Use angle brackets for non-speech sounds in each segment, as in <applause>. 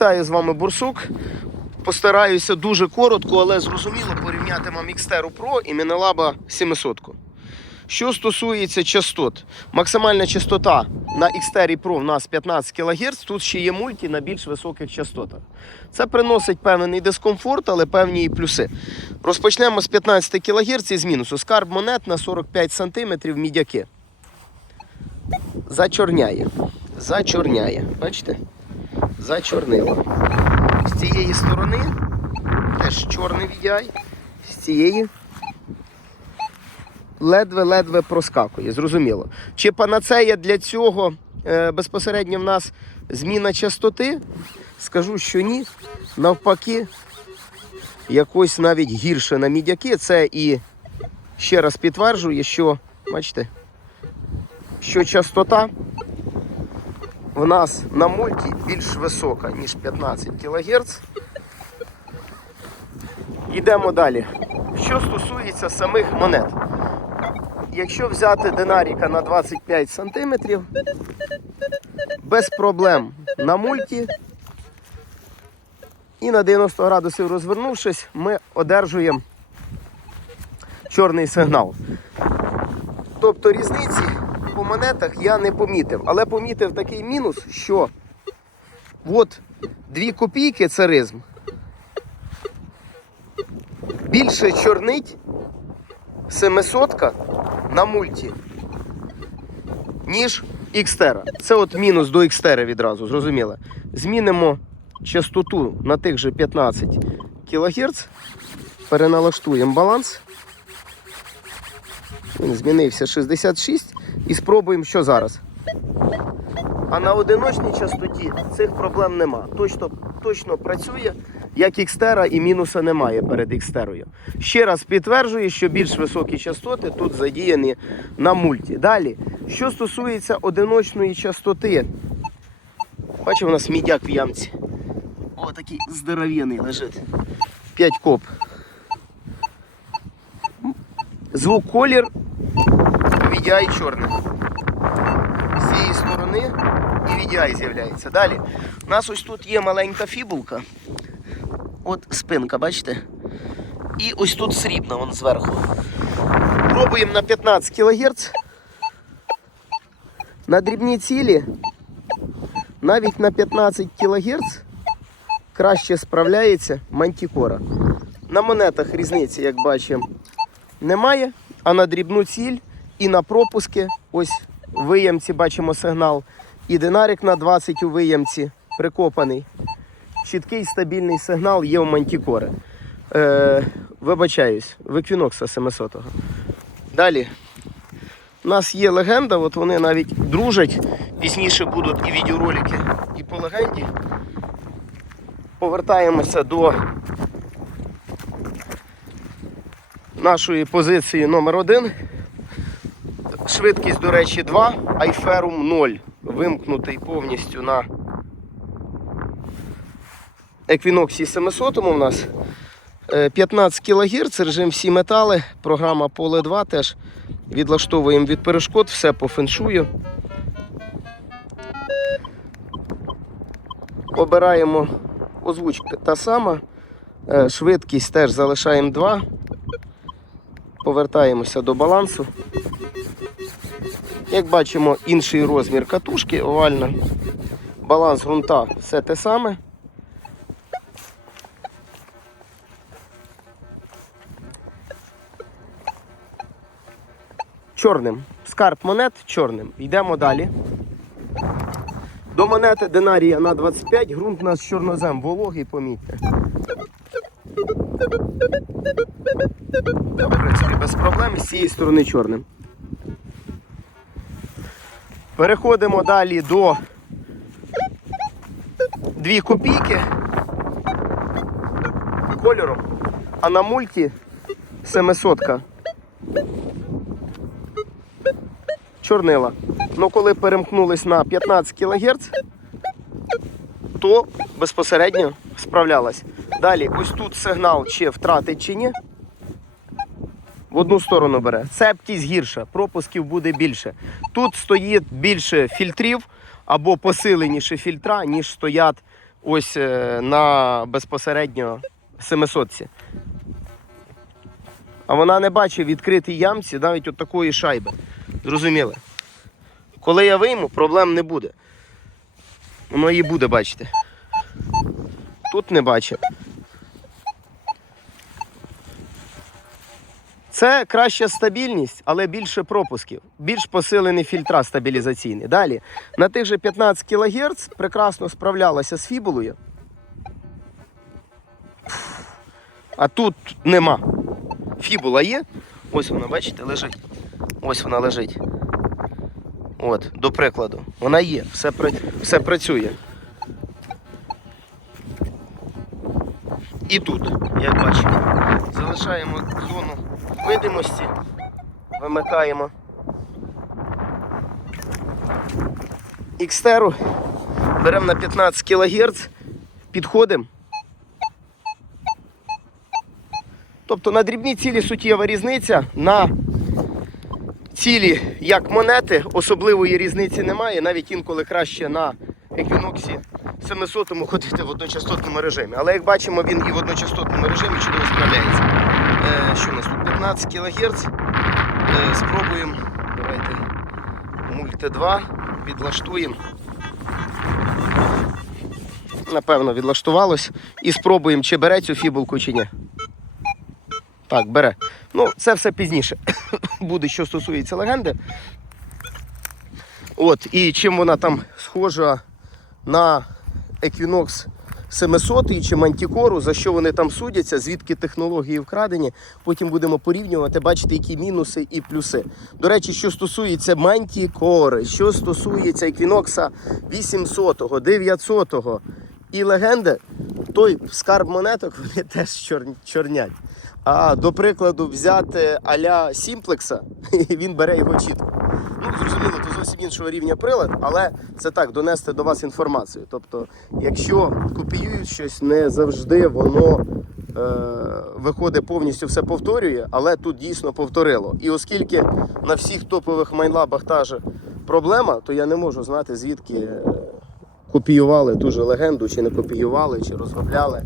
Вітаю з вами Бурсук. Постараюся дуже коротко, але зрозуміло порівняти вам Xterra Pro і Minelab 700. Що стосується частот, максимальна частота на Xterra Pro в нас 15 кГц, тут ще є мульті на більш високих частотах. Це приносить певний дискомфорт, але певні і плюси. Розпочнемо з 15 кГц і з мінусу. Скарб монет на 45 см мідяки. Зачорняє. Зачорняє. Бачите? Зачорнило. З цієї сторони теж чорний відяй, з цієї ледве-ледве проскакує, зрозуміло. Чи панацея для цього е, безпосередньо в нас зміна частоти? Скажу, що ні. Навпаки, якось навіть гірше на мідяки. Це і ще раз підтверджує, що, бачите, що частота в нас на мульті більш висока, ніж 15 кГц. Йдемо далі. Що стосується самих монет. Якщо взяти динаріка на 25 см, без проблем на мульті і на 90 градусів розвернувшись, ми одержуємо чорний сигнал. Тобто різниці монетах я не помітив, але помітив такий мінус, що от 2 копійки царизм більше чорнить 700 на мульті, ніж Xterra. Це от мінус до Xterra відразу, зрозуміло. Змінимо частоту на тих же 15 кГц, переналаштуємо баланс. Він змінився 66 і спробуємо, що зараз. А на одиночній частоті цих проблем нема. Точно, точно працює, як Xterra і мінуса немає перед Xterra. Ще раз підтверджую, що більш високі частоти тут задіяні на мульті. Далі, що стосується одиночної частоти, бачимо, у нас мідяк в ямці. О, такий здоров'яний лежить. 5 коп. Звук колір VDI чорний. З і VDI з'являється. Далі. У нас ось тут є маленька фібулка. От спинка, бачите? І ось тут срібна, вон зверху. Пробуємо на 15 кГц. На дрібні цілі навіть на 15 кГц краще справляється мантікора. На монетах різниці, як бачимо, немає, а на дрібну ціль і на пропуски, ось в виямці бачимо сигнал. І динарик на 20 у виямці прикопаний. Чіткий стабільний сигнал є у мантікори. Е, вибачаюсь, еквінокса 700-го. Далі. У нас є легенда, от вони навіть дружать. Пізніше будуть і відеоролики, і по легенді. Повертаємося до нашої позиції номер 1 Швидкість, до речі, 2, айферум 0. Вимкнутий повністю на Equinox 700 у нас. Е, 15 кГц, режим всі метали, програма Поле 2 теж відлаштовуємо від перешкод, все по феншую. Обираємо озвучка та сама. Е, Швидкість теж залишаємо 2. Повертаємося до балансу. Як бачимо, інший розмір катушки овальна. Баланс ґрунта все те саме. Чорним. Скарб монет чорним. Йдемо далі. До монети динарія на 25, ґрунт у нас чорнозем, вологий, помітьте. В принципі, без проблем з цієї сторони чорним. Переходимо далі до 2 копійки кольором, а на мульті 700 чорнила. Ну коли перемкнулись на 15 кГц, то безпосередньо справлялась. Далі, ось тут сигнал чи втратить, чи ні. В одну сторону бере. Цепкість гірша, пропусків буде більше. Тут стоїть більше фільтрів або посиленіше фільтра, ніж стоять ось е, на безпосередньо 700 А вона не бачить відкритій ямці навіть от такої шайби. Зрозуміли? Коли я вийму, проблем не буде. Воно її буде бачити. Тут не бачить. Це краща стабільність, але більше пропусків, більш посилені фільтра стабілізаційні. Далі, на тих же 15 кГц прекрасно справлялася з фібулою. А тут нема. Фібула є. Ось вона, бачите, лежить. Ось вона лежить. От, до прикладу. Вона є, все, все працює. І тут, як бачите, залишаємо зону видимості, вимикаємо Xterу, беремо на 15 кГц, підходимо. Тобто на дрібні цілі суттєва різниця, на цілі як монети, особливої різниці немає, навіть інколи краще на Equinox 700 ходити в одночастотному режимі. Але як бачимо, він і в одночастотному режимі чудово справляється. Е, що у нас тут? 15 кГц. Е, спробуємо. Давайте мульти 2 відлаштуємо. Напевно, відлаштувалось. І спробуємо, чи бере цю фібулку, чи ні. Так, бере. Ну, це все пізніше <coughs> буде, що стосується легенди. От, і чим вона там схожа на Equinox 700 чи Manticore, за що вони там судяться, звідки технології вкрадені. Потім будемо порівнювати, бачити, які мінуси і плюси. До речі, що стосується Manticore, що стосується Equinox 800, 900 і легенди, той скарб монеток <laughs> вони теж чор- чорнять. А до прикладу, взяти аля Сімплекса, <laughs> він бере його чітко. Ну, зовсім іншого рівня прилад, але це так, донести до вас інформацію. Тобто, якщо копіюють щось, не завжди воно е, виходить повністю все повторює, але тут дійсно повторило. І оскільки на всіх топових майнлабах та же проблема, то я не можу знати, звідки е, копіювали ту же легенду, чи не копіювали, чи розробляли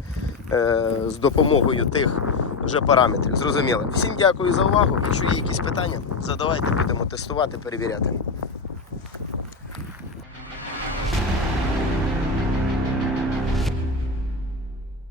е, з допомогою тих вже параметрів. Зрозуміли. Всім дякую за увагу. Якщо є якісь питання, задавайте, будемо тестувати, перевіряти.